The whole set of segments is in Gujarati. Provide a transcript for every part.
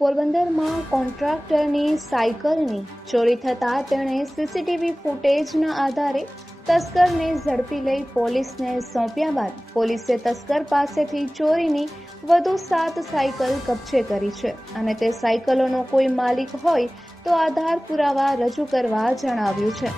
પોરબંદરમાં કોન્ટ્રાક્ટરની સાયકલની ચોરી થતાં તેણે સીસીટીવી ફૂટેજના આધારે તસ્કરને ઝડપી લઈ પોલીસને સોંપ્યા બાદ પોલીસે તસ્કર પાસેથી ચોરીની વધુ 7 સાયકલ કબજે કરી છે અને તે સાયકલોનો કોઈ માલિક હોય તો આધાર પુરાવા રજૂ કરવા જણાવ્યું છે।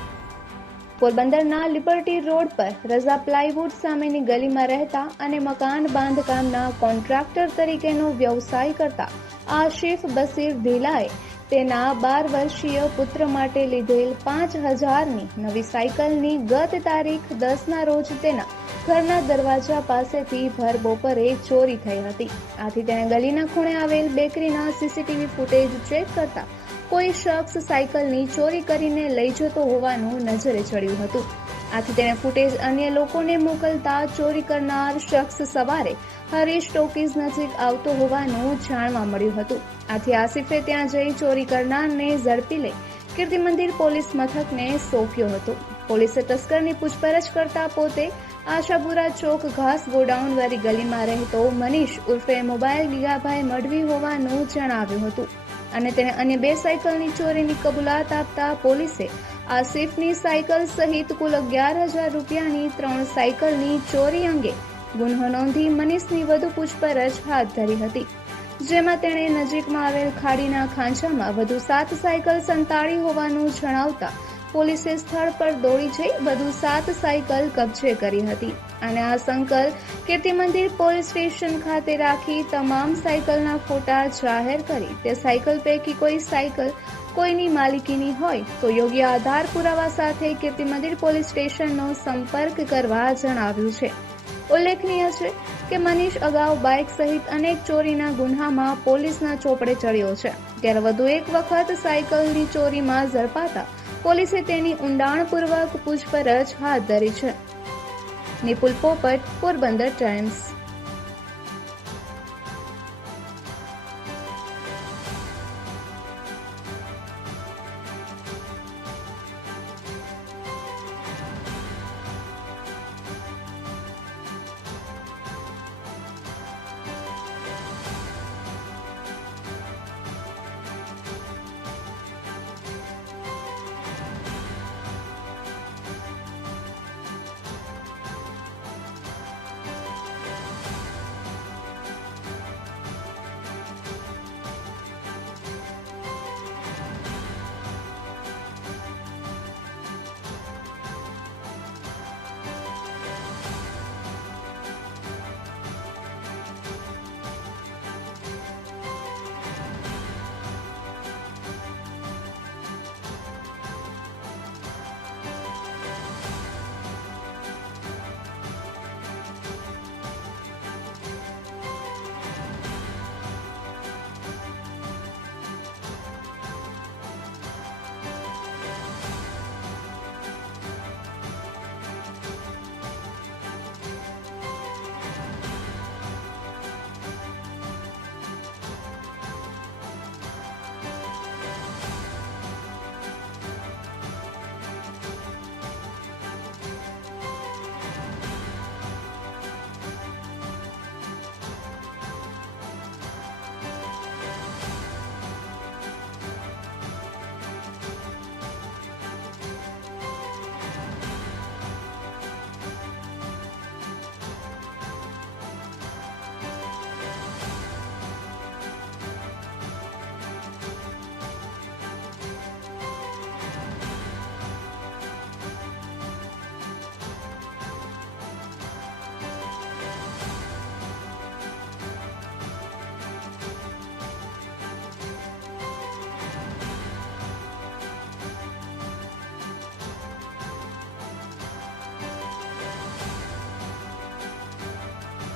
પોરબંદરના લિબર્ટી રોડ પર રઝા પ્લાયવુડ સામેની ગલીમાં રહેતા અને મકાન બાંધકામના કોન્ટ્રાક્ટર તરીકેનો વ્યવસાય કરતા આશિફ બસીર ઢીલાએ તેના 12 વર્ષીય પુત્ર માટે લીધેલ 5000ની નવી સાયકલની ગત તારીખ 10ના રોજ તેના ઘરના દરવાજા પાસેથી ભર બપોરે ચોરી થઈ હતી। આથી તેણે ગલીના ખૂણે આવેલ બેકરીના સીસીટીવી ફૂટેજ ચેક કરતા કોઈ શખ્સ સાયકલની ચોરી કરીને લઈ જતો હોવાનું નજરે ચડ્યું હતું। આથી તેણે ફૂટેજ અન્ય લોકોને મોકલતા ચોરી કરનાર શખ્સ સવારે હરીશ ટોકીઝ નજીક આવતો હોવાનું જાણવા મળ્યું હતું। આથી આસિફે ત્યાં જઈ ચોરી કરનારને ઝડપી લઈ કીર્તિ મંદિર પોલીસ મથકને સોંપ્યો હતો। પોલીસે તસ્કરની પૂછપરછ કરતા પોતે આશાપુરા ચોક ઘાસ ગોડાઉન વાળી ગલીમાં રહેતો મનીષ ઉર્ફે મોબાઈલ ગીગાભાઈ મઢવી હોવાનું જણાવ્યું હતું અને તેણે અન્ય 2 સાયકલની ચોરીની કબૂલાત આપતા પોલીસે આસિફની સાયકલ સહિત કુલ 11,000 રૂપિયાની 3 સાયકલની ચોરી અંગે ગુન્હો નોંધી મનીષની વધુ પૂછપરછ હાથ ધરી હતી, જેમાં તેણે નજીકમાં આવેલ ખાડીના ખાંચામાં વધુ 7 સાયકલ સંતાડી હોવાનું જણાવતા પોલીસે સ્થળ પર દોડી જઈ વધુ 7 સાયકલ કબજે કરી હતી અને આ સંકલ કીર્તિ મંદિર પોલીસ સ્ટેશન ખાતે રાખી તમામ સાયકલના ફોટા જાહેર કરી તે સાયકલ પૈકી કોઈ સાયકલ કોઈની માલિકીની હોય તો યોગ્ય આધાર પુરાવા સાથે કીર્તિ મંદિર પોલીસ સ્ટેશનનો સંપર્ક કરવા જણાવ્યું છે। ઉલ્લેખનીય છે કે મનીષ અગાઉ બાઇક સહિત અનેક ચોરીના ગુન્હામાં પોલીસના ચોપડે ચડ્યો છે, ત્યારે વધુ એક વખત સાયકલની ચોરીમાં ઝડપાતા પોલીસે તેની ઊંડાણપૂર્વક પૂછપરછ હાથ ધરી છે। નિપુલ પોપટ, પોરબંદર ટાઈમ્સ।